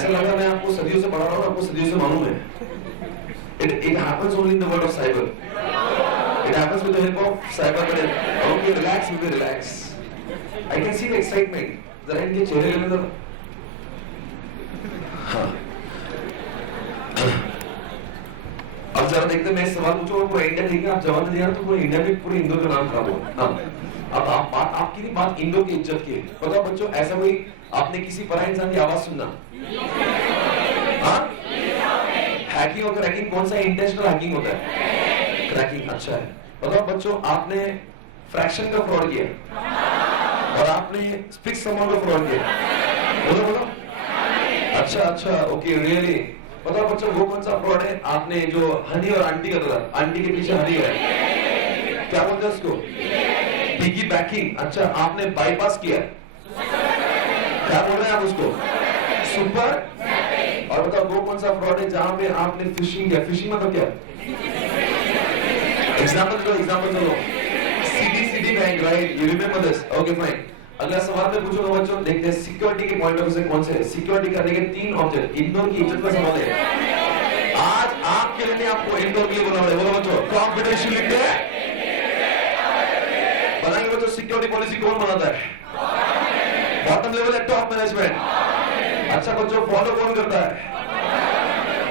ऐसा लग रहा है मैं आपको सदियों से पढ़ा रहा हूँ, आपको सदियों से मालूम है। It happens only in the world of cyber. It happens with the help of cyber. Okay, relax, baby, relax. I can see the excitement. जरा इनके चेहरे में तो हाँ। अब जरा देखते मैं सवाल पूछूंगा पूरा इंडिया ठीक है, आप जवाब नहीं दिया तो पूरे इंडिया में पूरे इंदौर का नाम खराब होगा। हाँ, अब आप बात आपकी नहीं, बात इंदौर की इज्जत की है। बताओ बच्चों, ऐसा कोई आपने किसी पराये इंसान की आवाज सुनना? हाँ, हैकिंग और क्रैकिंग कौन सा इंटेंशनल हैकिंग होता है? क्रैकिंग। अच्छा है। बताओ बच्चों, आपने फ्रैक्शन का फ्रॉड किया और आपने फिक्स अमाउंट का फ्रॉड किया, बोलो बोलो। अच्छा, ओके, रियली? बताओ बच्चों, वो कौन सा फ्रॉड है? आपने जो हनी और आंटी का था, आंटी के पीछे हनी है, क्या बोलते हैं उसको? Piggy banking. अच्छा, आपने बाईपास किया, क्या बोल रहे हैं आप उसको? सुपर। और बताओ वो कौन सा फ्रॉड है जहां पे आपने फिशिंग किया? फिशिंग मतलब क्या? एग्जांपल दो। CD bank, right? You remember this? Okay fine. अगला सवाल मैं पूछूंगा बच्चों, देखते हैं सिक्योरिटी के पॉइंट ऑफ व्यू से कौन से है। सिक्योरिटी करने के 3 ऑब्जेक्ट, इंदौर की इज्जत का सवाल है। आज आपके लिए आपको इंदौर के लिए बोला है, बोलो बच्चों, कॉन्फिडेंशियल लिखते हैं। बताएंगे बच्चों, सिक्योरिटी पॉलिसी कौन बनाता है? बॉटम लेवल है, टॉप मैनेजमेंट। अच्छा बच्चों, फॉलो कौन करता है?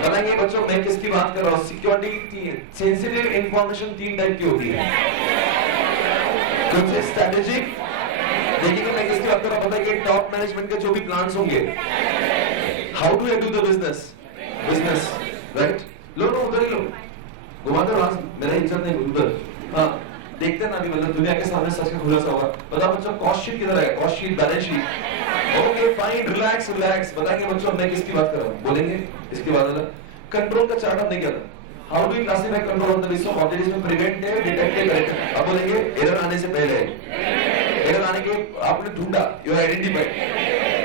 बताएंगे बच्चों, मैं किसकी बात कर रहा हूं? सिक्योरिटी सेंसिटिव इंफॉर्मेशन 3 टाइप की होती है, कुछ स्ट्रेटेजिक। देखिए मैं किसकी बात कर रहा हूं? पता है कि टॉप मैनेजमेंट के जो भी प्लान्स होंगे, how do I do the business, right? लो उधर ही लो, घुमाते रहो, मेरा इज्जत नहीं उधर। हाँ, देखते ना अभी, मतलब दुनिया के सामने सच का खुलासा होगा। बताओ बच्चों, कॉस्ट शीट किधर है? Cost sheet, balance sheet. Okay fine, relax. बताएंगे बच्चों, मैं किसकी बात कर रहा हूँ? बोलेंगे इसके बाद कंट्रोल का चार्ट हमने किया था। How do you classify control of the risk of objects में? Preventive, detective, corrective. अब बोलेंगे एरर आने से पहले, एरर आने के आपने ढूंढा, यू आइडेंटिफाइड,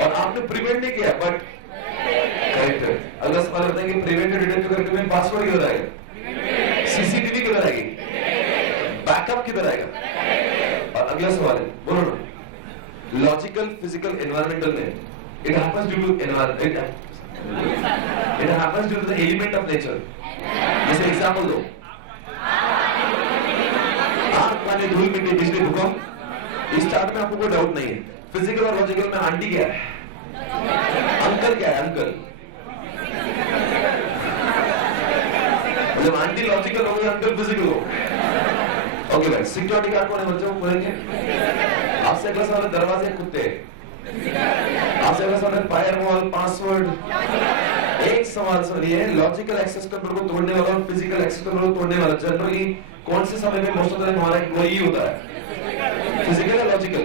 और आपने प्रिवेंट नहीं किया बट करेक्टेड। अगला सवाल बताएंगे, प्रिवेंटिव, डिटेक्टिव, करेक्टिव में पासवर्ड किधर आएगा? सीसीटीवी किधर आएगी? बैकअप किधर आएगा? और अगला सवाल है, बोलो ना, लॉजिकल, फिजिकल, एनवायरमेंटल में it happens due to environment, it happens due to the element of nature. जैसे एग्जांपल दो, आग, पानी, धूल, मिट्टी, बिजली, भूकंप। इस चार्ट में आपको कोई डाउट नहीं है। फिजिकल और लॉजिकल में आंटी क्या है? अंकल क्या है? अंकल। जब आंटी लॉजिकल हो गई, अंकल फिजिकल हो। ओके भाई, सिक्योरिटी गार्ड कौन है बच्चों? बोलेंगे। आपसे अगला सवाल है, दरवाजे, कुत्ते। आपसे अगला सवाल है, फायरवॉल, पासवर्ड। एक सवाल सुनिए, लॉजिकल एक्सेस कंट्रोल को तोड़ने वाला और फिजिकल एक्सेस कंट्रोल को तोड़ने वाला जनरली कौन से समय में मोस्ट ऑफ द टाइम हमारा वही होता है? फिजिकल या लॉजिकल?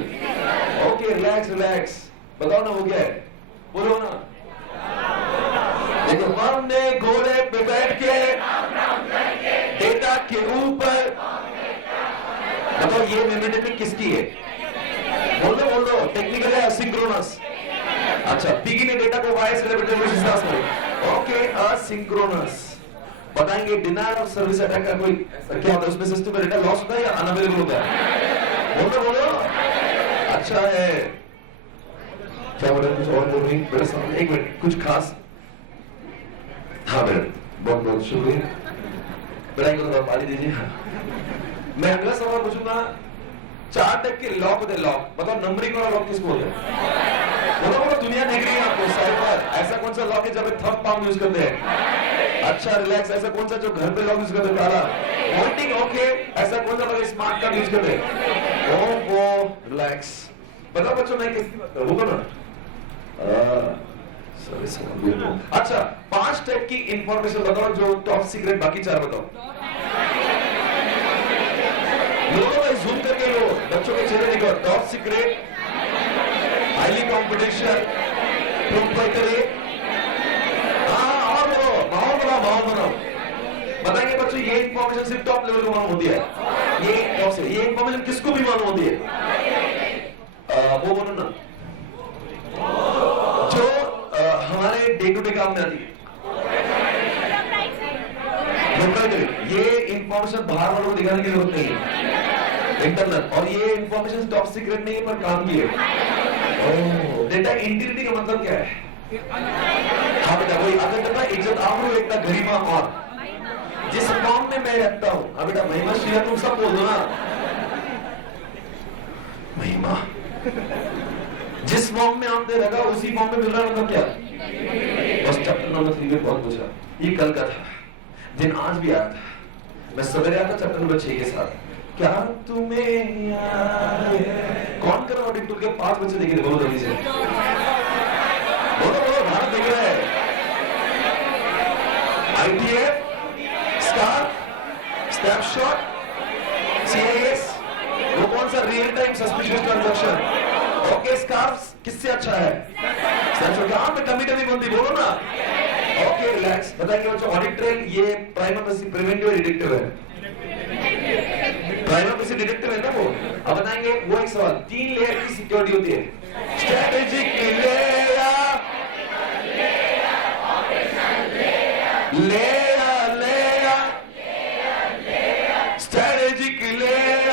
Okay, relax. बताओ ना वो क्या है, बोलो ना। देखो, हमने घोड़े पे बैठ के डेटा के ऊपर, बताओ ये मेमोरी किसकी है? बोल दो, टेक्निकल है, असिंक्रोनस। अच्छा, पिगी ने डेटा को वाई से ओके, असिंक्रोनस। बताएंगे डिनायर ऑफ सर्विस अटैक का कोई क्या होता है? उसमें सिस्टम में डेटा लॉस होता है या अनअवेलेबल होता है? बोलो। अच्छा है, क्या बोल रहे? कुछ और बोल रही? मेरे सामने एक मिनट, कुछ खास? हाँ मैडम, बहुत शुक्रिया। बेटा पानी दीजिए। मैं अगला सवाल पूछूंगा, 4 टाइप के लॉक होते हैं। लॉक बताओ, नंबरिंग वाला लॉक किसको बोलते हैं? बोलो, दुनिया देख रही है आपको। साइबर, ऐसा कौन सा लॉक है जब थंब पाम यूज करते हैं? अच्छा, रिलैक्स। ऐसा कौन सा जो घर पे लॉक यूज करते हैं? ताला, होल्डिंग। ओके, ऐसा कौन सा लोग स्मार्ट कार्ड यूज करते हैं? ओहो, रिलैक्स। बताओ बच्चों, मैं किसकी बात कर रहा हूं ना? अच्छा, 5 टाइप की इंफॉर्मेशन बताओ जो टॉप सीक्रेट, बाकी 4 बताओ। लोगों जूम करके लो, बच्चों के चेहरे देखो। Top secret, highly competition, proprietary. और माहौल बनाओ। बताएंगे बच्चों, ये इंफॉर्मेशन सिर्फ टॉप लेवल को मालूम होती है। ये इंफॉर्मेशन किसको भी मालूम होती है? वो बोलो ना, जो हमारे डे टू डे काम में आती है। ये इंफॉर्मेशन बाहर वालों को दिखाने की जरूरत नहीं है, इंटरनल। और ये इंफॉर्मेशन टॉप सीक्रेट नहीं है पर काम की है। डेटा इंटीग्रिटी का मतलब क्या है? हाँ बेटा वही अखंडता इज्जत आबरू एकता गरिमा और जिस फॉर्म में मैं रखता हूं। हाँ बेटा महिमा श्रेया तुम सब बोल दो ना। महिमा जिस फॉर्म में आपने रखा उसी फॉर्म में मिल रहा मतलब क्या? बस चैप्टर नंबर 3 में बहुत पूछा। ये कल का था दिन, आज भी आया था। मैं सवेरे आया था चैप्टर नंबर 6 के साथ। क्या तुम्हें याद है? कौन कर रहा ऑडिट टूल के 5 बच्चे देखे थे? बोलो जल्दी से बोलो बोलो, भारत देख रहा है। ITF, स्टार, स्नैपशॉट, CIS, वो कौन सा real time suspicious transaction? Okay scarf किससे अच्छा है? स्नैपशॉट। हाँ मैं टमी टमी बनती बोलो ना। Okay relax. बताइए बच्चों ऑडिट ट्रेल ये प्राइमा फेसी प्रिवेंटिव डिटेक्टिव है। प्राइमा फेसी डिटेक्टिव है ना वो। अब बताएंगे वो एक सवाल, 3 लेयर की सिक्योरिटी होती है। Strategic layer, layer layer, strategic layer,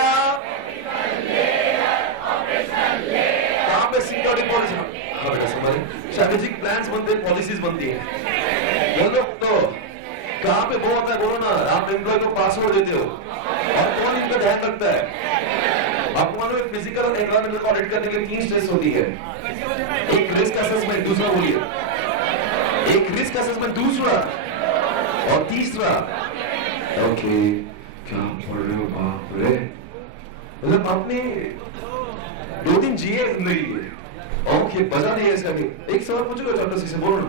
कहां पे सिक्योरिटी पॉलिसी? हाँ बेटा समझ। स्ट्रेटेजिक प्लान्स बनते हैं, पॉलिसीज बनती है। बोलो तो कहां पे वो होता है? बोलो ना। आप एम्प्लॉय को पासवर्ड देते हो और कौन इनका ध्यान रखता है? आपको मालूम है फिजिकल और एनवायरमेंटल को ऑडिट करने के लिए 3 स्टेज होती है। एक रिस्क असेसमेंट, दूसरा बोलिए, एक रिस्क असेसमेंट, दूसरा और तीसरा। ओके क्या पढ़ रहे हो? बाप रे, मतलब आपने 2 दिन जिए जिंदगी में। ओके बजा नहीं है इसका भी। एक सवाल पूछोगे चैप्टर 6 से? बोलो ना,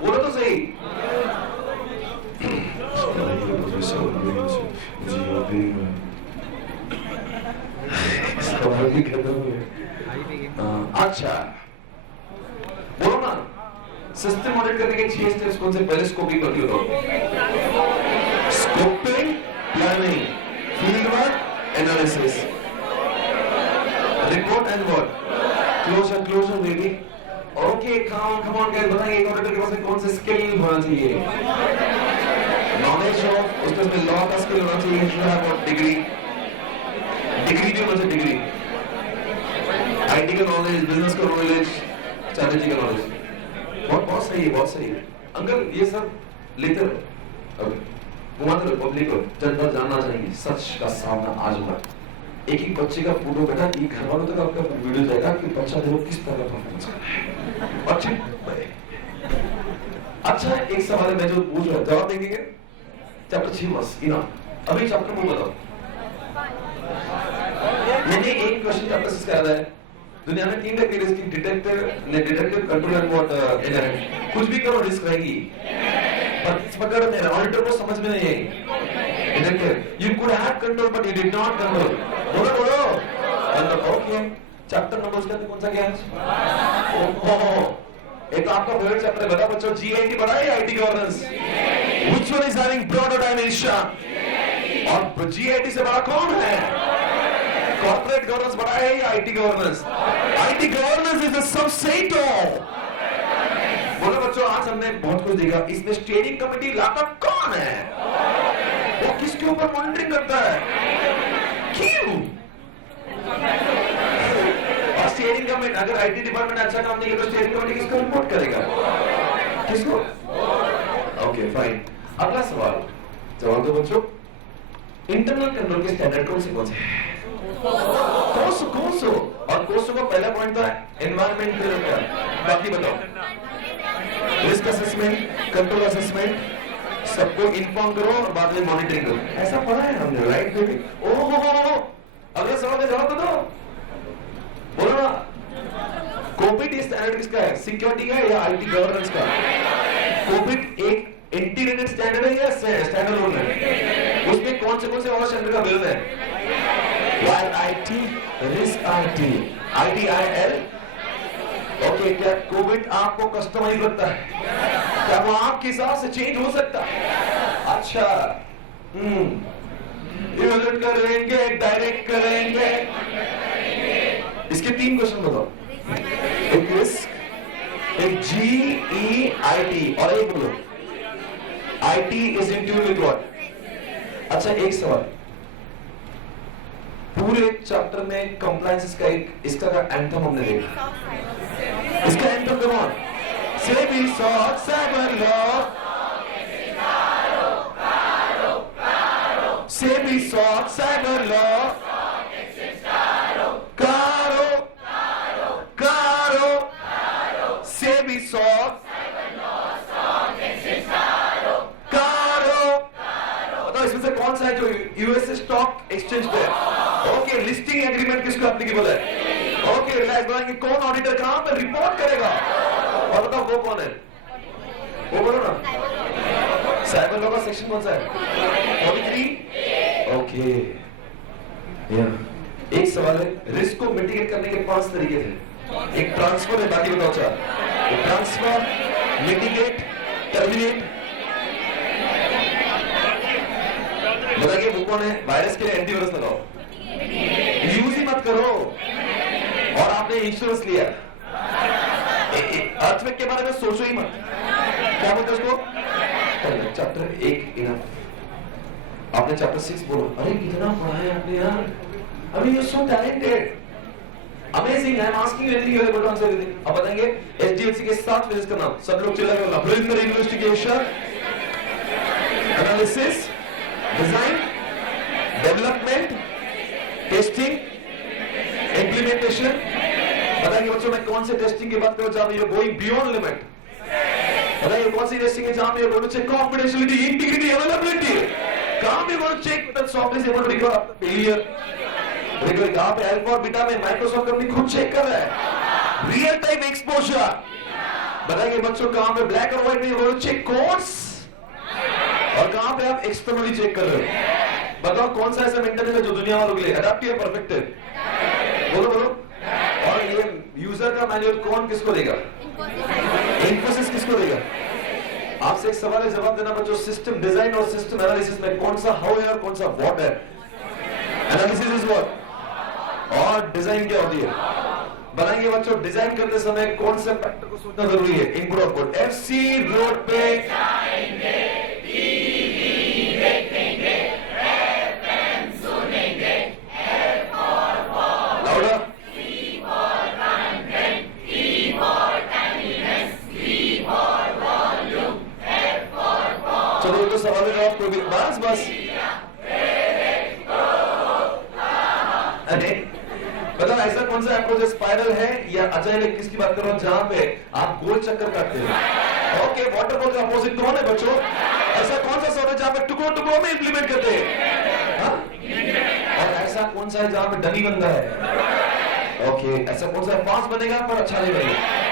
बोलो तो सही। अच्छा बोलो ना, सिस्टम ऑडिट करने के 6 स्टेप्स कौन से? पहले स्कोपिंग कर लो। Scoping, planning, field work, analysis, report and work, closure closure baby. Okay come on guys, बताइए एक ऑडिटर के पास कौन से स्किल होना चाहिए? नॉलेज ऑफ, उसमें लॉ का स्किल होना चाहिए, डिग्री भी होना चाहिए, डिग्री, IT का नॉलेज, बिजनेस का नॉलेज, स्ट्रेटेजी का नॉलेज। बहुत सही है, बहुत सही है अंकल। ये सब लेते रहो, घुमाते रहो पब्लिक को, जनता जानना चाहिए सच का सामना आज होगा। एक ही बच्चे का फोटो बेटा ये घर वालों तक आपका वीडियो जाएगा कि बच्चा देखो किस तरह का परफॉर्मेंस कर रहा है। अच्छा एक सवाल है मैं जो पूछ रहा हूं, जवाब देंगे? चैप्टर 6 बस इनफ। अभी चैप्टर 4 बताओ। मैंने एक क्वेश्चन चैप्टर 6 कराया है। दुनिया में 3 तरह के risk, detective, control and what inherent. कुछ भी करो रिस्क रहेगी, पर पकड़ में ऑडिटर को समझ में नहीं आएगी। Detective you could have control but you did not control. बोलो बोलो। ओके चैप्टर नंबर उसके अंदर कौन सा क्या है? ओहो एक आपका फेवरेट चैप्टर है, बता बच्चों। GIT बड़ा है IT governance? Which one is having broader dimension? और GIT से बड़ा कौन है? कॉर्पोरेट गवर्नेंस बड़ा है या IT governance? IT governance is the subset of. बोलो बच्चों आज हमने बहुत कुछ देखा। इसमें स्टीयरिंग कमेटी लाता कौन है? वो किसके ऊपर मॉनिटरिंग करता है? क्यों? और स्टीयरिंग कमेटी अगर IT डिपार्टमेंट अच्छा काम नहीं किया तो स्टीयरिंग कमेटी किसको रिपोर्ट करेगा? किसको? Okay fine. अगला सवाल जवाब दो बच्चों। इंटरनल कंट्रोल के स्टैंडर्ड कौन से? कोसो और कोसो का पहला पॉइंट था एनवायरमेंटल। बाकी बताओ। रिस्क असेसमेंट, कंट्रोल असेसमेंट, सबको इन्फॉर्म करो और बाद में मॉनिटरिंग करो। ऐसा पढ़ा है हमने, राइट बेबी? ओहो अगले सवाल का जवाब दो। बोलो ना। कोविड स्टैंडर्ड किसका है? सिक्योरिटी का या IT गवर्नेंस का? कोविड एक इंटीग्रेटेड स्टैंडर्ड है या स्टैंडर्ड लोन है? उसमें कौन से और स्टैंडर्ड का बिल है? While IT, risk IT, ITIL। Okay क्या कोविड आपको कस्टमाइज लगता है? क्या वो आपके हिसाब से चेंज हो सकता है? अच्छा इवेल्यूएट करेंगे, डायरेक्ट करेंगे। इसके 3 क्वेश्चन बताओ। एक रिस्क, एक GEIT और एक बोलो IT is in tune with what? अच्छा एक सवाल, पूरे चैप्टर में कंप्लायंस का एक इसका एंथम हमने देखा। इसका एंथम कौन? से भी सॉक सेवन लो से भी सॉक सेवन लो कारो कारो से भी सॉक कारो। बताओ इसमें से कौन सा है जो यूएसए स्टॉक एक्सचेंज पे है? ओके, लिस्टिंग एग्रीमेंट किसको एप्लीकेबल है? ओके, रिलायंस बताएंगे कौन ऑडिटर कहां पे रिपोर्ट करेगा, और बताओ वो कौन है? वो बोलो ना, साइबर लॉ का सेक्शन कौन सा है? 43। ओके, एक सवाल है, रिस्क को मिटिगेट करने के 5 तरीके थे। एक ट्रांसफर है, बाकी बताओ चार। Transfer, mitigate, terminate. बताइए वो कौन है? वायरस के लिए एंटीवायरस लगाओ, यूज ही मत करो। और आपने इंश्योरेंस लिया, अर्थक्वेक के बारे में सोचो ही मत। क्या बोलते उसको? Chapter 1 enough. आपने चैप्टर 6 बोलो, अरे कितना पढ़ा है आपने यार, अभी you so talented, amazing, I am asking you anything, you are able to answer anything. अब बताएंगे एसडीएलसी के 7 फेजेस का नाम, सब लोग चिल्ला के बोलना। Preliminary investigation, analysis, design, development, testing, implementation. बताइए बच्चों मैं कौन से टेस्टिंग की बात करूं जहां you are going beyond limit? बताइए कौन सी टेस्टिंग है जहां पे you are going to check confidentiality, integrity, availability? कहां पे you are going to check that software is able to recover after failure? देखो कहां पे अल्फा और बीटा में माइक्रोसॉफ्ट कंपनी खुद चेक कर रहा है, रियल टाइम एक्सपोजर। बताइए बच्चों कहां पे ब्लैक और व्हाइट में you are going to check codes, और कहां पे आप एक्सटर्नली चेक कर रहे हो? बताओ कौन सा ऐसा मेंटेनेंस है जो दुनिया वालों के लिए अडैप्टिव परफेक्ट है? बोलो बोलो। और ये यूजर का मैनुअल कौन किसको देगा? इन्फोसिस किसको देगा? आपसे एक सवाल है, जवाब देना बच्चों। सिस्टम डिजाइन और सिस्टम एनालिसिस में कौन सा हाउ है और कौन सा व्हाट है? एनालिसिस इज व्हाट और डिजाइन क्या होती है? बनाएंगे बच्चों, डिजाइन करते समय कौन से फैक्टर को सोचना जरूरी है? Input output. एफसी रोड पे जाएंगे, टीवी देखेंगे, एफएम सुनेंगे, F for ball, louder, C for content, E for eminence, V for volume, F for ball. चलो तो सवाल जवाब कोई भी, बस अरे बताओ ऐसा कौन सा अप्रोच स्पाइरल है या अजाइल, किसकी बात कर रहा हूं जहां पे आप गोल चक्कर काटते हो? ओके, वाटरफॉल का अपोजिट कौन है बच्चों? ऐसा कौन सा सॉफ्टवेयर जहां पे टुकड़ों टुकड़ों में इंप्लीमेंट करते हैं? और ऐसा कौन सा है जहां पे डमी बनता है? ओके, ऐसा कौन सा फास्ट बनेगा पर अच्छा नहीं बनेगा?